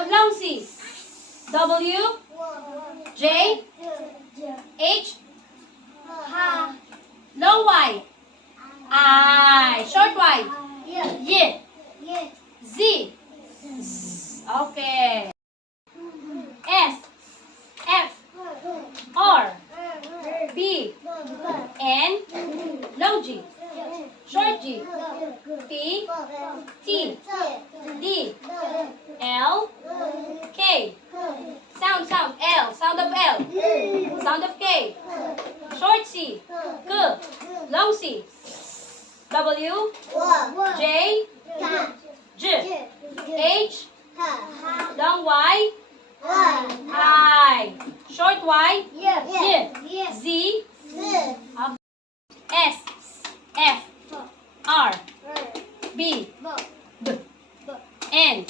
of long C. W, J, H, long Y. I, short Y. Y, Z. Okay. S, F, R, B, N, long G. Short G. P, T, D, L, K. Sound, L, sound of L. Sound of K. Short C. K. Long C. W, J, J, H, long Y, I. Short Y, Y, Z, S, F, R, B, B, N,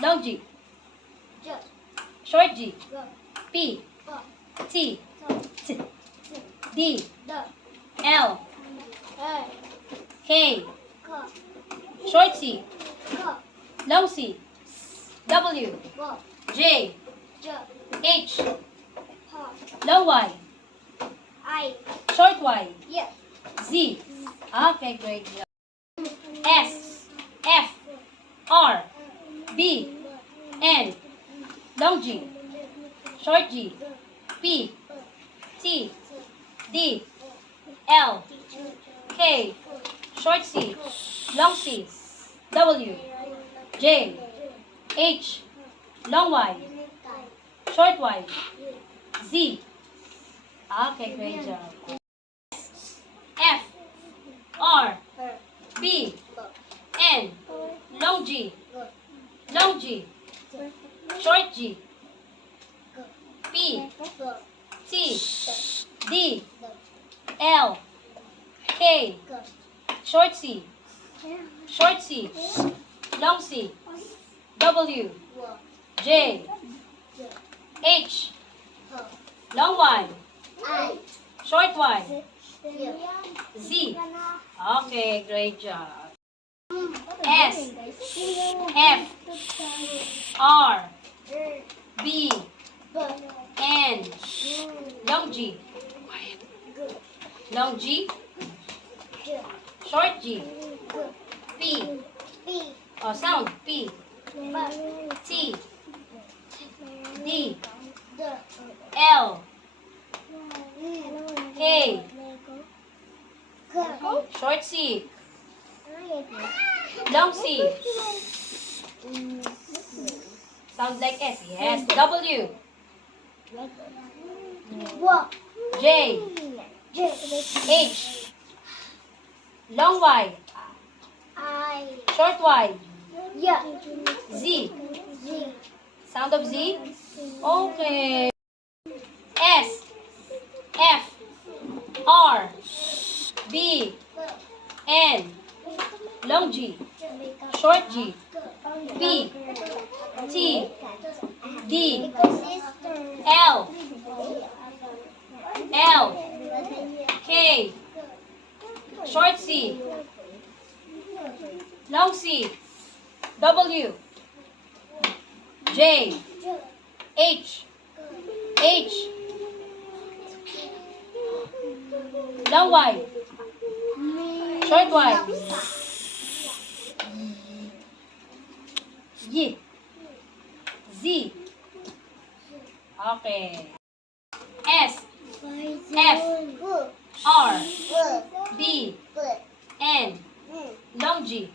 long G. Short G. P, T, T, D, L, K. Short C. Long C. W, J, H, long Y, short Y, Z. Okay, great job. S, F, R, B, N, long G, short G, P, T, D, L, K, short C, long C, W, J, H, long Y, short Y, Z. Okay, great job. F, R, B, N, long G, short G, P, T, D, L, K, short C, long C, W, J, H, long Y, short Y, Z. Okay, great job. S, F, R, B, N, long G, short G, P, sound P, T, D, L, K, short C, long C, sounds like S, yes, W, J, H, long Y, short Y, Z, sound of Z, okay, S, F, R, B, N, long G, short G, P, T, D, L, K, short C, long C, W, J, H, long Y, short Y, Y, Z. Okay. S, F, R, B, N, long G,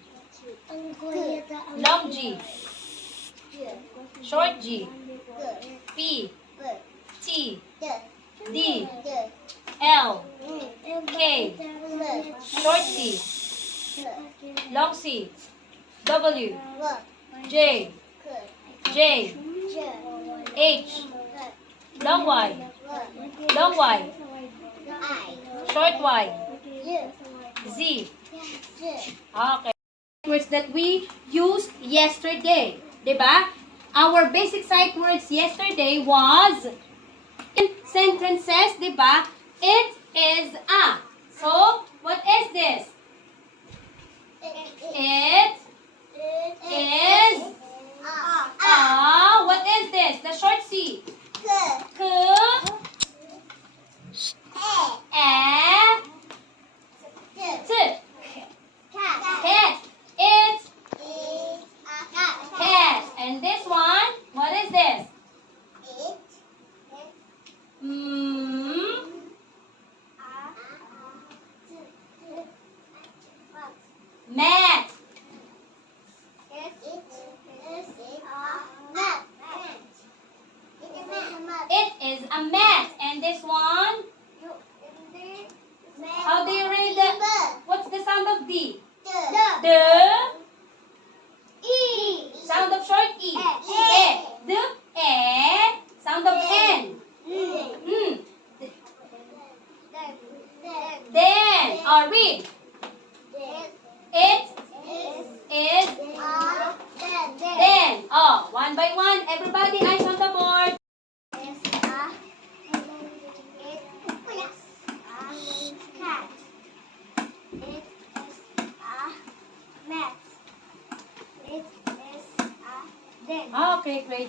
short G, P, T, D, L, K, short C, long C, W, J, H, long Y, short Y, Z. Okay. Words that we used yesterday. Diba? Our basic sight words yesterday was in sentences, diba? It is a. So, what is this? It is a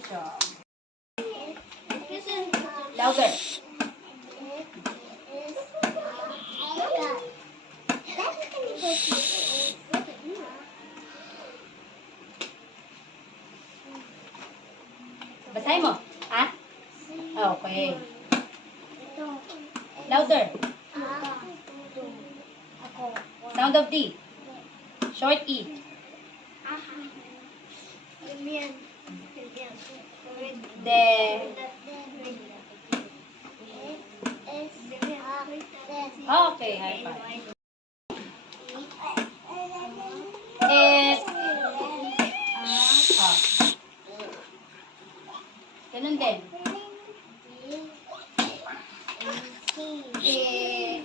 Great job. Louder. Basahin mo. Ha? Okay. Louder. Sound of D. Short E. De. Okay, high five. S. Oh. Ganun din. It.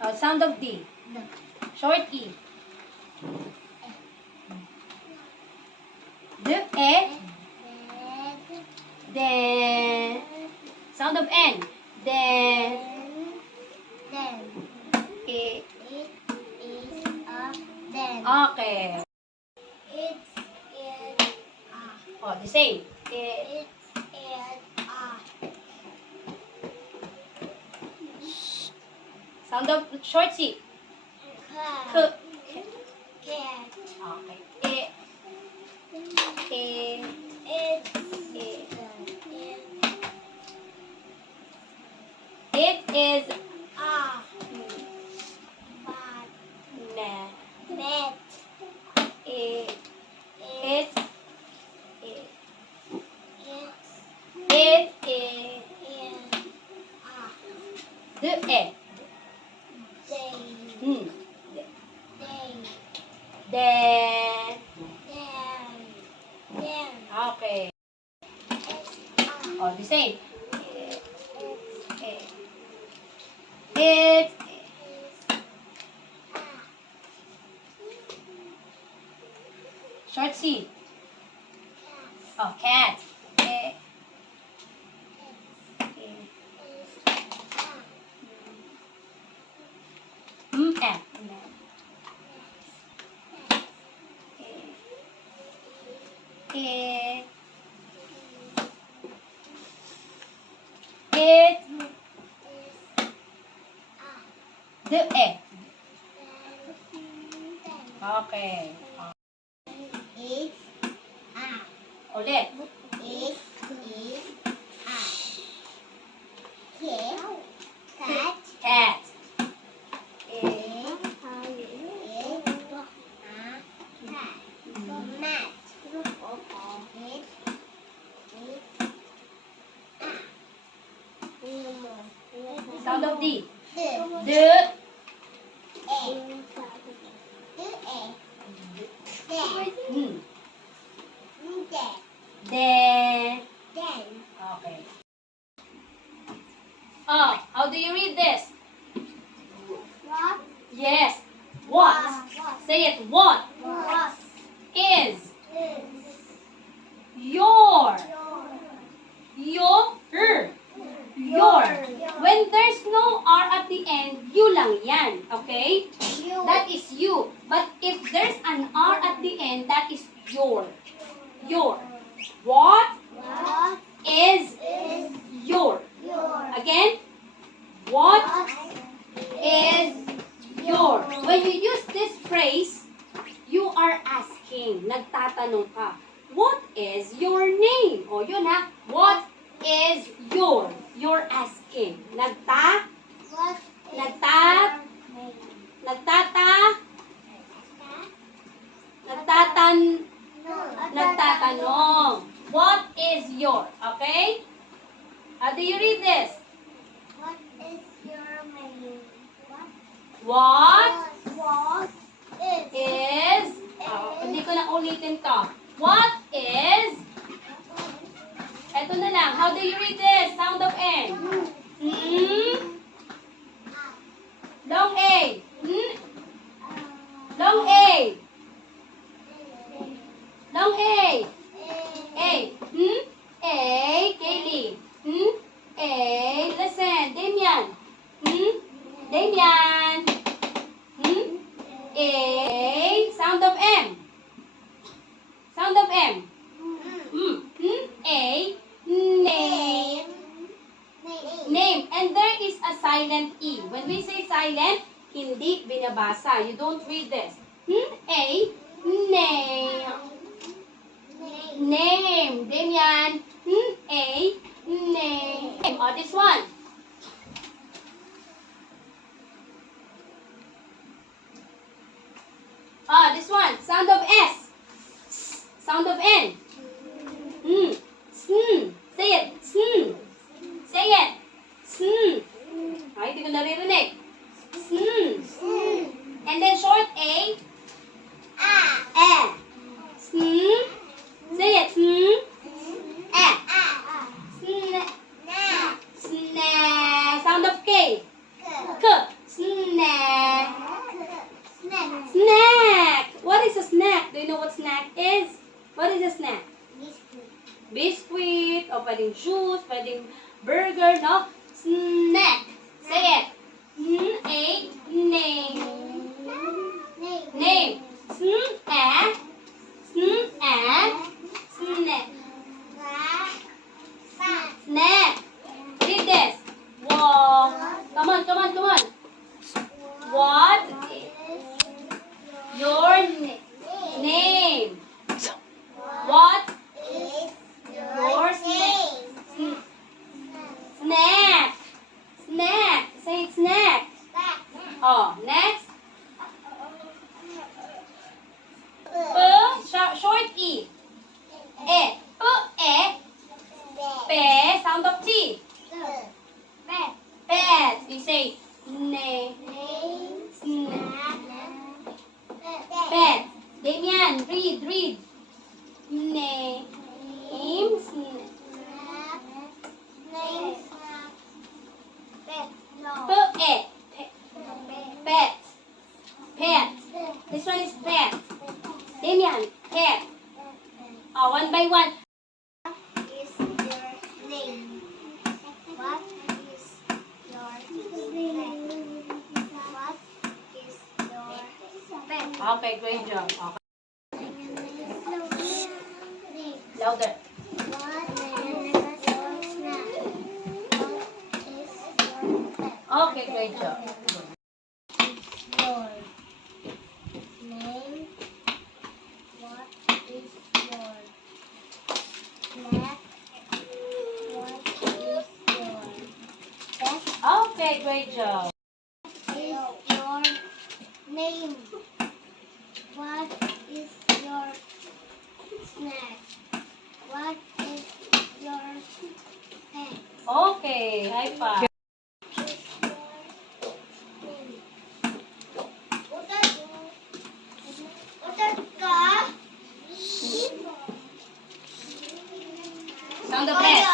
Oh, sound of D. Short E. D. E. Then. Sound of N. Then. E. Okay. Oh, the same. Sound of short C. K. Okay. It is net. It is the E. Then. Okay. Oh, the same. It. Short C. Oh, cat. F. It. The E. Okay. Ulit. Cat. Sound of D. The. Then. Okay. Oh, how do you read this? Yes. What? Say it. What is your? Your. When there's no R at the end, you lang yan. Okay? That is you. But if there's an R at the end, that is your. Your. What is your? Again? What is your? When you use this phrase, you are asking. Nagtatanong ka. What is your name? O yun ha. What is your? You're asking. Nagtatanong. What is your? Okay? How do you read this? What is your name? What is is, hindi ko na ulitin to. What is, eto na lang. How do you read this? Sound of N. Long A. Long A. Long A. Sound of M. A. Name. Name. And there is a silent E. When we say silent, hindi binabasa. You don't read this. A. Name. Name. Din yan. A. Name. Oh, this one. Ah, this one. Sound of S. Sound of N. Sn. Say it. Sn. Say it. Sn. Ay, hindi ko naririnig. Sn. And then short A. Sn. Say it. Sn. Sn. Snack. Sound of K. K. Snack. Snack. What is a snack? Do you know what snack is? What is a snack? Biscuit, o pwedeng juice, pwedeng burger, no? Snack. Say it. A. Name. Name. Snack. Snack. Snack. Snack. Read this. Wow. Come on, come on, come on. What is your name? What your snack? Snack. Snack. Say it, snack. Oh, next. Short E. E. Pe. Sound of T. Pet. You say pet. Damian, read. Name. Pet. Pet. This one is pet. Damian, pet. Oh, one by one. Is your name? What is your name? What is your pet? Okay, great job. Okay. Louder. Okay, great job. Your name? What is your snack? What is your pet? Okay, great job. Is your name? What is your snack? What is your pet? Okay, high five. Sound of S.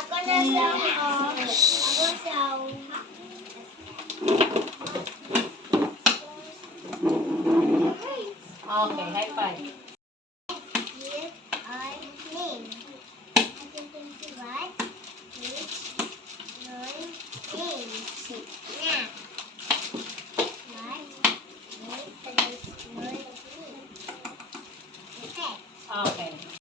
Ako na sound of. Ako sound. Okay, high five.